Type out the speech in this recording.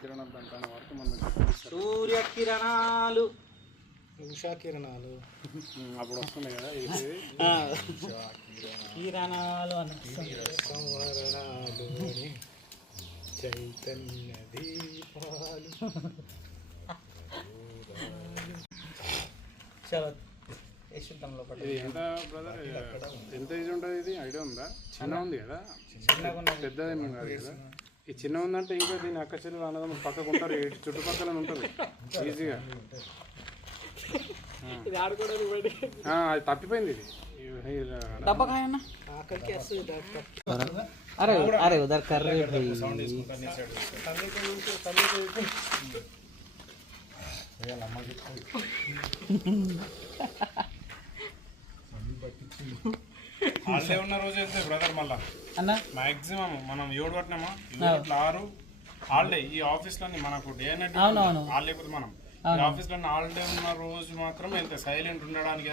సూర్యకిరణాలు దాని వరకు మనం సూర్యకిరణాలు ఉషా కిరణాలు అప్పుడు వస్తున్నాయి కదా కిరణాలు అని సంవరణాలు చైతన్య దీపాలు. చలో వేసుద్దాం లోపల. ఇది ఎంత బ్రదర్ ఎంత ఏజ్ ఉంటుంది? ఇది ఐడియా ఉందా? చిన్న ఉంది కదా, పెద్దదేమో కాదు కదా. ఈ చిన్న ఉందంటే ఇంకా దీని అక్క చెల్లెలు అన్నదమ్మ పక్కకు ఉంటారు, చుట్టుపక్కల ఉంటుంది ఈజీగా. అది తప్పిపోయింది. ఇది ఆకలికి వస్తుంది. అరే అరే ఉదర్ కర్రీ హాలిడే ఉన్న రోజు వెళ్తే బ్రదర్ మళ్ళా అన్న మాక్సిమం మనం 7 పట్టినామా 6 హాలిడే. ఈ ఆఫీస్లో మనకు డే నైట్ హాలిడే, మనం ఈ ఆఫీస్లో హాలిడే ఉన్న రోజు మాత్రం వెళ్తే సైలెంట్ ఉండడానికి